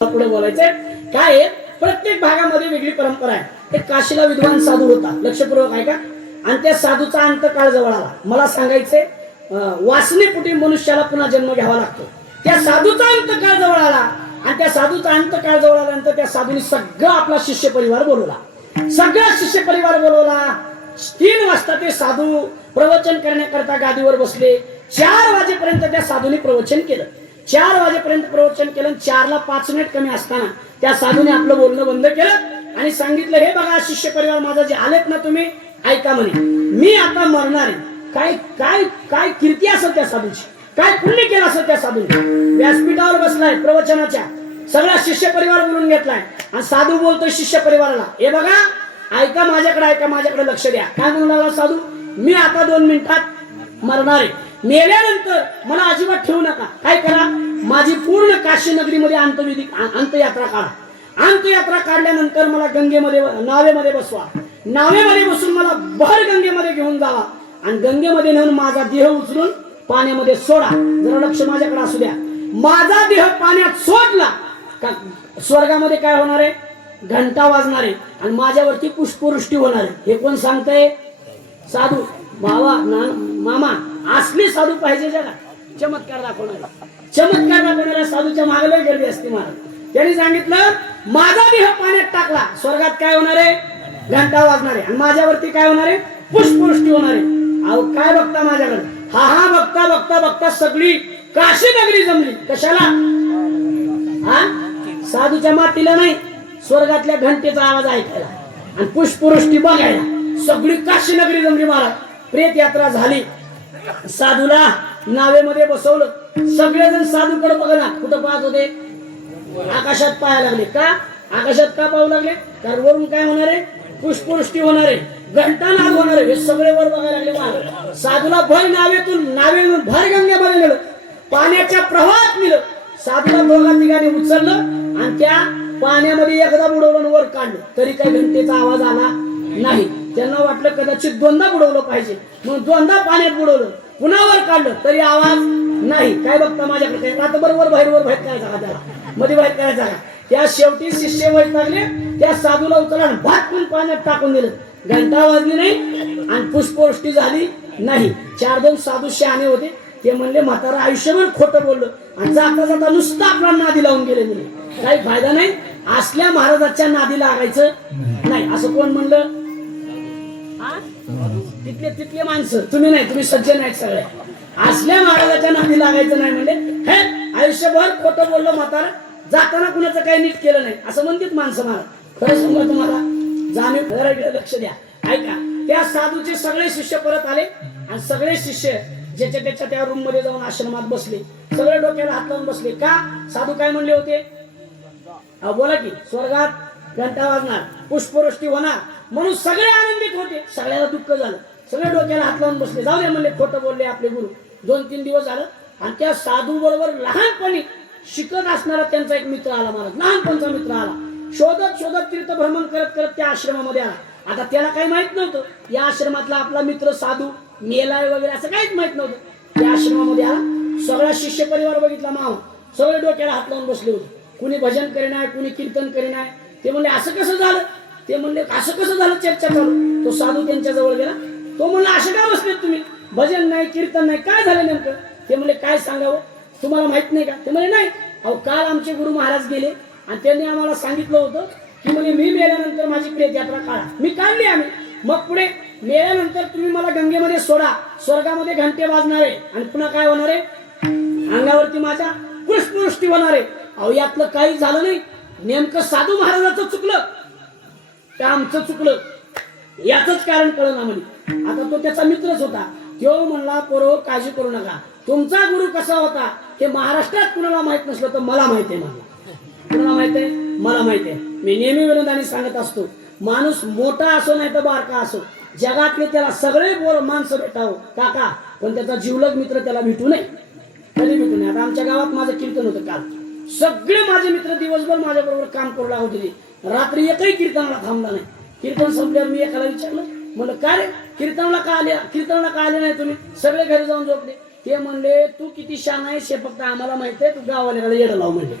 पुढे बोलायचंय काय आहे, प्रत्येक भागामध्ये वेगळी परंपरा आहे. एक काशीला विद्वान साधू होता, लक्षपूर्वक ऐका. आणि त्या साधूचा अंतकाळ जवळ आला. मला सांगायचंय वासनेपोटी मनुष्याला पुन्हा जन्म घ्यावा लागतो. त्या साधूचा अंतकाळ जवळ आला आणि त्या साधूचा अंतकाळ जवळ आल्यानंतर त्या साधूने सगळा आपला शिष्य परिवार बोलवला. सगळा शिष्य परिवार बोलवला. 3 वाजता ते साधू प्रवचन करण्याकरता गादीवर बसले. 4 वाजेपर्यंत त्या साधूने प्रवचन केलं. 4 वाजेपर्यंत प्रवचन केलं. 4ला 5 मिनिट कमी असताना त्या साधूने आपलं बोलणं बंद केलं आणि सांगितलं, हे बघा शिष्य परिवार माझा जे आलेत ना, तुम्ही ऐका म्हणे, मी आता मरणार आहे. काय काय काय कीर्ती असेल त्या साधूची, काय पुण्य केलं असेल त्या साधूने. व्यासपीठावर बसलाय प्रवचनाच्या, सगळा शिष्य परिवार बोलून घेतलाय आणि साधू बोलतोय शिष्य परिवाराला, हे बघा ऐका माझ्याकडे, ऐका माझ्याकडे लक्ष द्या. काय म्हणून साधू, मी आता 2 मिनिटात मरणार आहे. मेल्यानंतर मला अजिबात ठेवू नका. काय करा, माझी पूर्ण काशी नगरीमध्ये अंतयात्रा काढा. अंतयात्रा काढल्यानंतर मला गंगेमध्ये नावेमध्ये बसवा. नावेमध्ये बसून मला भर गंगेमध्ये घेऊन जावा आणि गंगेमध्ये नेऊन माझा देह उचलून पाण्यामध्ये सोडा. जरा लक्ष माझ्याकडे असू द्या. माझा देह पाण्यात सोडला का स्वर्गामध्ये काय होणार आहे, घंटा वाजणार आहे आणि माझ्यावरती पुष्पवृष्टी होणार आहे. हे कोण सांगतंय? साधू. भावा मामा, असली साधू पाहिजे जगात. चमत्कार दाखवणारे, चमत्कार दाखवणाऱ्या साधूच्या मागेला गर्दी असते महाराज. त्यांनी सांगितलं, माझा देह पाण्यात टाकला, स्वर्गात काय होणार आहे, घंटा वाजणार आहे आणि माझ्यावरती काय होणार आहे, पुष्पवृष्टी होणार आहे. अहो काय बघता माझ्याकडे, हा बघता बघता बघता सगळी काशी नगरी जमली. कशाला? हा साधूच्या मातीला नाही, स्वर्गातल्या घंटेचा आवाज ऐकायला आणि पुष्पवृष्टी बघायला सगळी काशी नगरी जमली महाराज. प्रेत यात्रा झाली. साधूला नावेमध्ये बसवलं. सगळेजण साधूकडे बघना, कुठं पाहत होते, आकाशात पाहायला लागले. का आकाशात का पाहू लागले? कारण वरून काय होणार आहे, पुष्पवृष्टी होणार आहे, घंटानाद होणार आहे. हे सगळे वर बघायला लागले महाराज. साधूला भर नावेतून भर गंगेमध्ये नेलं, पाण्याच्या प्रवाहात नेलं. साधूला 2-3 उचललं आणि त्या पाण्यामध्ये एकदा बुडवलं, वर काढलं, तरी काही घंटेचा आवाज आला नाही. त्यांना वाटलं कदाचित 2दा बुडवलं पाहिजे, म्हणून 2दा पाण्यात बुडवलं, पुन्हा वर काढलं, तरी आवाज नाही. काय बघता माझ्याकडे, आता बरोबर बाहेर करायचा का, त्याला मध्ये बाहेर करायचा का. त्या शेवटी शिष्य वैतागले, त्या साधूला उचलला आणि भाटकून पाण्यात टाकून दिलं. घंटा वाजली नाही आणि पुष्पवृष्टी झाली नाही. 4 साधू शहाणे होते. ते म्हणले, म्हातारा आयुष्यभर खोटं बोललं आणि जाता जाता नुसतं आपला नादी लावून गेले. म्हणे काही फायदा नाही, असल्या महाराजाच्या नादी लागायचं नाही. असं कोण म्हणलं? तिथले माणसं, तुम्ही नाही, तुम्ही सज्जन आहेत सगळे. असल्या महाराजाच्या नादी लागायचं नाही म्हणले. हे आयुष्यभर खोटं बोललं म्हातारा, जाताना कुणाचं काही नीट केलं नाही, असं म्हणतात माणसं. महाराज खरं सांगा तुम्हाला, जाणीव, जरा लक्ष द्या, ऐका. त्या साधूचे सगळे शिष्य परत आले आणि सगळे शिष्य ज्याच्या त्याच्या त्या रूम मध्ये जाऊन आश्रमात बसले. सगळे डोक्याला हात लावून बसले. का? साधू काय म्हणले होते? बोला की, स्वर्गात घंटा वाजणार, पुष्पवृष्टी होणार, म्हणून सगळे आनंदित होते. सगळ्याला दुःख झालं, सगळे डोक्याला हात लावून बसले. जाऊ दे म्हणले, खोटं बोलले आपले गुरु. 2-3 दिवस झालं आणि त्या साधू बरोबर लहानपणी शिकत असणारा त्यांचा एक मित्र आला महाराज. लहानपणचा मित्र आला. शोधत शोधत तीर्थभ्रमण करत करत त्या आश्रमामध्ये आला. आता त्याला काही माहित नव्हतं, या आश्रमातला आपला मित्र साधू मेलाय वगैरे असं काहीच माहित नव्हतं. त्या आश्रमामध्ये आला. सगळा शिष्य परिवार बघितला माव, सगळे डोक्याला हात लावून बसले होते. कुणी भजन करीनाय, कुणी कीर्तन करीनाय. ते म्हणले, असं कसं झालं? ते म्हणले, असं कसं झालं? चर्चा चालू. तो साधू त्यांच्या जवळ गेला. तो म्हणला, असं का बसलेत तुम्ही? भजन नाही, कीर्तन नाही, काय झालं नेमकं? ते म्हणले, काय सांगावं, तुम्हाला माहित नाही का? ते म्हणले, नाही. अहो काल आमचे गुरु महाराज गेले आणि त्यांनी आम्हाला सांगितलं होतं की म्हणजे मी मेल्यानंतर माझी प्रेत यात्रा काढा. मी काढली आम्ही. मग पुढे मेल्यानंतर तुम्ही मला गंगेमध्ये सोडा, स्वर्गामध्ये घंटे वाजणार आहे आणि पुन्हा काय होणार आहे, अंगावरती माझ्या पुष्पवृष्टी होणार आहे. अहो यातलं काही झालं नाही. नेमकं साधू महाराजाचं चुकलं का आमचं चुकलं, याच कारण कळलं ना म्हणे. आता तो त्याचा मित्रच होता. तो म्हणला, पोरो काळजी करू नका, तुमचा गुरु कसा होता हे महाराष्ट्रात कुणाला माहित नसलं तर मला माहिती आहे. मला कुणाला माहित आहे? मला माहिती आहे. मी नेहमी विनोदाने सांगत असतो, माणूस मोठा असो नाही तर बारका असो, जगातले त्याला सगळे माणसं भेटावं काका, पण त्याचा जीवलग मित्र त्याला भेटू नये, कधी भेटू नये. आता आमच्या गावात माझं कीर्तन होतं काल. सगळे माझे मित्र दिवसभर माझ्या बरोबर काम करू लागत होते. रात्री एकही कीर्तनाला थांबला नाही. कीर्तन संपल्यावर मी एकाला विचारलं, म्हणलं काय रे, कीर्तनाला का आले नाही तुम्ही? सगळे घरी जाऊन झोपले. ते म्हणले, तू किती शान आहेस हे फक्त आम्हाला माहित आहे, तू गावाला येडं लाव म्हणले.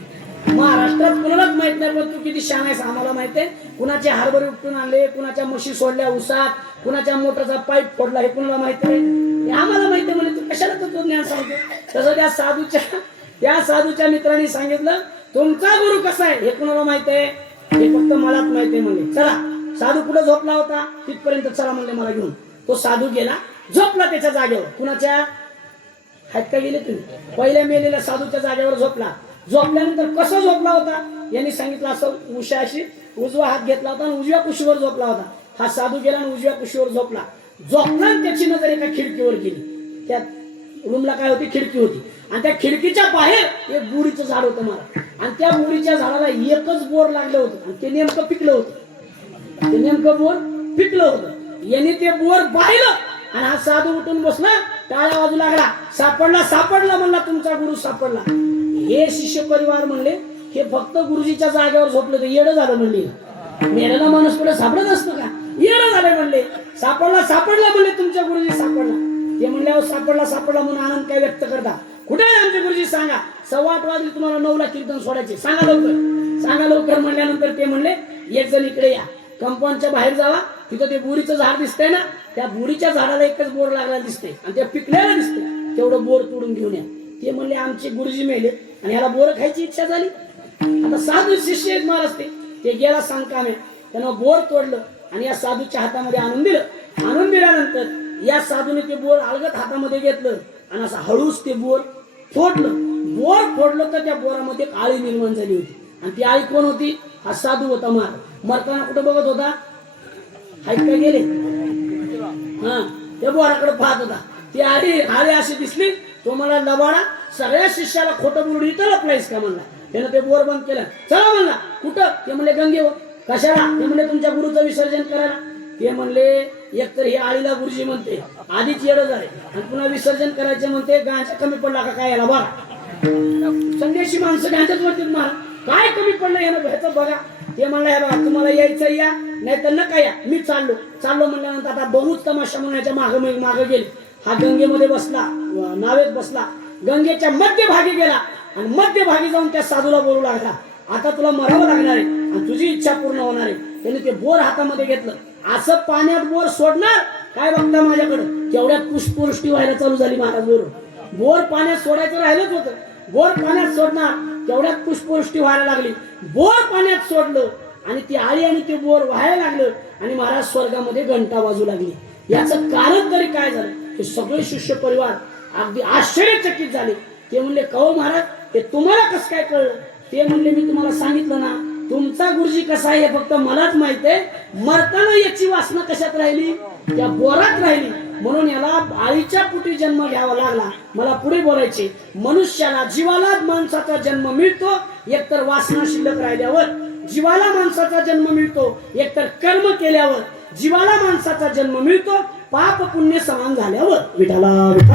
महाराष्ट्रात कुणालाच माहित नाही, पण तू किती शान आहेस आम्हाला माहित आहे. कुणाचे हरभरे उपटून आणले, कुणाच्या म्हशी सोडल्या उसात, कुणाच्या मोटरचा पाईप फोडला, हे कुणाला माहित आहे? हे आम्हाला माहित आहे. म्हणजे तू कशाला तत्वज्ञान सांगतो? तसं त्या साधूच्या मित्रांनी सांगितलं, तुमचा गुरु कसा आहे हे कुणाला माहित आहे? हे फक्त मलाच माहित आहे म्हणले. चला, साधू कुठे झोपला होता तिथपर्यंत चला म्हणले मला घेऊन. तो साधू गेला, झोपला त्याच्या जागेवर. कुणाच्या हात का गेले तुम्ही? पहिल्या मेलेल्या साधूच्या जागेवर झोपला. झोपल्यानंतर कसं झोपला होता यांनी सांगितलं, असं उशाशी उजवा हात घेतला होता आणि उजव्या कुशीवर झोपला होता. हा साधू गेला आणि उजव्या कुशीवर झोपला. आणि त्याची नजर एका खिडकीवर गेली. त्या रूमला काय होती? खिडकी होती. आणि त्या खिडकीच्या बाहेर एक बोरीचं झाड होतं मला. आणि त्या बोरीच्या झाडाला एकच बोर लागलं होतं आणि ते नेमकं पिकलं होतं. बोर पिकलं होतं. याने ते बोर पाहिलं आणि हा साधू उठून बसला, टाळ्या वाजू लागला. सापडला म्हणला, तुमचा गुरु सापडला. हे शिष्य परिवार म्हणले, हे फक्त गुरुजीच्या जागेवर झोपलं तर येडं झालं म्हणले. मेलेला माणूस पुढे सापडत असतो का? येडं झालं म्हणले. सापडला म्हणले, तुमच्या गुरुजी सापडला. ते म्हणले, अहो सापडला म्हणून आनंद काय व्यक्त करता? कुठे आहे आमचे गुरुजी? सांगा. 8:15 वाजले, तुम्हाला 9ला कीर्तन सोडायचे. सांगा लवकर म्हणल्यानंतर ते म्हणले, एक जण इकडे या, कंपाऊंडच्या बाहेर जावा. तिथं ते बोरीचं झाड दिसतंय ना, त्या बोरीच्या झाडाला एकच बोर लागला दिसते आणि त्या पिकलेला दिसते. तेवढं बोर तोडून घेऊन या. ते म्हणले, आमचे गुरुजी मेले आणि ह्याला बोर खायची इच्छा झाली. आता साधू शिष्य आहेत महाराज, ते गेला सांगकाम्या, त्यानं बोर तोडलं आणि या साधूच्या हातामध्ये आणून दिलं. आणून दिल्यानंतर या साधूने ते बोर अलगद हातामध्ये घेतलं आणि असं हळूच ते बोर फोडलं. तर त्या बोरामध्ये एक आळी निर्माण झाली होती. आणि ती आळी कोण होती? हा साधू होता. मरताना कुठं बघत होता? हाईत का गेले? हा, त्या बोराकडे पाहत होता. ती आळी अशी दिसली. तो मला लबाडा, सगळ्या शिष्याला खोटं बोलून इथं लपलायस का म्हणला. त्यानं ते बोर बंद केलं. चला म्हणला. कुठं? ते म्हणले, गंगेवर. कशाला? ते म्हणले, तुमच्या गुरुचं विसर्जन करायला. ते म्हणले, एकतर हे आळीला गुरुजी म्हणते, आधीच येडं झाले, आणि पुन्हा विसर्जन करायचे म्हणते. गांजा कमी पडला का काय याला? बघा, संदेशी माणसं गांजाच म्हणतात महाराज. काय कमी पडलं यानं ह्याचं बघा. ते म्हणलं, हे बघा, तुम्हाला यायचं या, नाही तर नका या. मी चाललो म्हणल्यानंतर आता बहुत तमाशा म्हणून याच्या मागं गेले. हा गंगेमध्ये बसला, नावेत बसला. गंगेच्या मध्यभागी गेला आणि मध्यभागी जाऊन त्या साधूला बोलू लागला, आता तुला मरावं लागणार आहे आणि तुझी इच्छा पूर्ण होणार आहे. त्याने ते बोर हातामध्ये घेतलं. असं पाण्यात बोर सोडणार, काय बघता माझ्याकडं, तेवढ्यात पुष्पवृष्टी व्हायला चालू झाली महाराज. बोर पाण्यात सोडायचं राहिलंच होतं. बोर पाण्यात सोडणार, तेवढ्यात पुष्पवृष्टी व्हायला लागली. बोर पाण्यात सोडलं आणि ती आळी आणि ते बोर व्हायला लागलं आणि महाराज स्वर्गामध्ये घंटा वाजू लागली. याचं कारण तरी काय झालं? हे सगळे शिष्य परिवार अगदी आश्चर्यचकित झाले. ते म्हणले, कहो महाराज, हे तुम्हाला कसं काय कळलं? ते म्हणले, मी तुम्हाला सांगितलं ना, तुमचा गुरुजी कसा आहे हे फक्त मलाच माहित आहे. मरताना याची वासना कशात राहिली? त्या बोरात राहिली. म्हणून याला आईच्या पोटी जन्म घ्यावा लागला. मला पुढे बोलायचे, मनुष्याला, जीवाला माणसाचा जन्म मिळतो एकतर वासना शिल्लक राहिल्यावर. जीवाला माणसाचा जन्म मिळतो एकतर कर्म केल्यावर. जीवाला माणसाचा जन्म मिळतो पाप पुण्य समान झाल्यावर. विठाला विठा